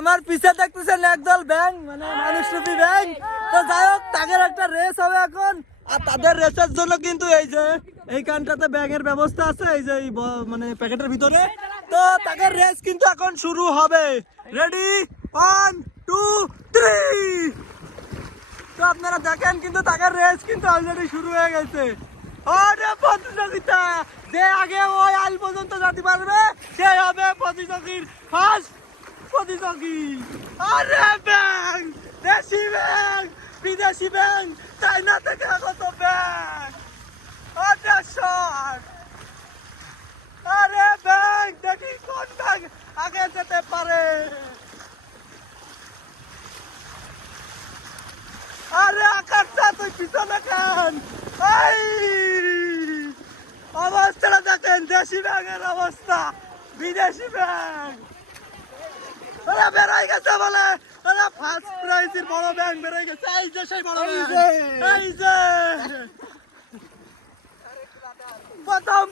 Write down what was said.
আমার পিছে দেখতেছেন একদল ব্যাং, মানে মানুষরূপী ব্যাং। তো যাই হোক, তাদের একটা রেস হবে এখন। আর তাদের রেসের জন্য কিন্তু এই যে এইখানটাতে ব্যাগের ব্যবস্থা আছে, এই যে মানে প্যাকেটের ভিতরে। তো তাদের রেস কিন্তু এখন শুরু হবে। রেডি, 1 2 3। তো আপনারা দেখেন কিন্তু তাদের রেস কিন্তু অলরেডি শুরু হয়ে গেছে। আরে প্রতিযোগিতা, যে আগে ওই আল পর্যন্ত যেতে পারবে সে হবে প্রতিযোগীর ফার্স্ট প্রতিযোগী। আরে ব্যাং, দেশি ব্যাং, বিদেশি ব্যাং, চাইনা থেকে আগত ব্যাং। আরে শট, আরে ব্যাং, দেখি কোন ব্যাং আগে যেতে পারে। আরে আকাশটা তুই পিছনে কেন? এই অবস্থাটা দেখেন, দেশি ব্যাঙের অবস্থা, বিদেশি ব্যাঙ। ওরা বেড়াই গেছে বলে, ওরা ফার্স্ট প্রাইজের বড় ব্যাঙ বেড়াই গেছে। এই যে সেই বড় ব্যাঙ, এই যে প্রথম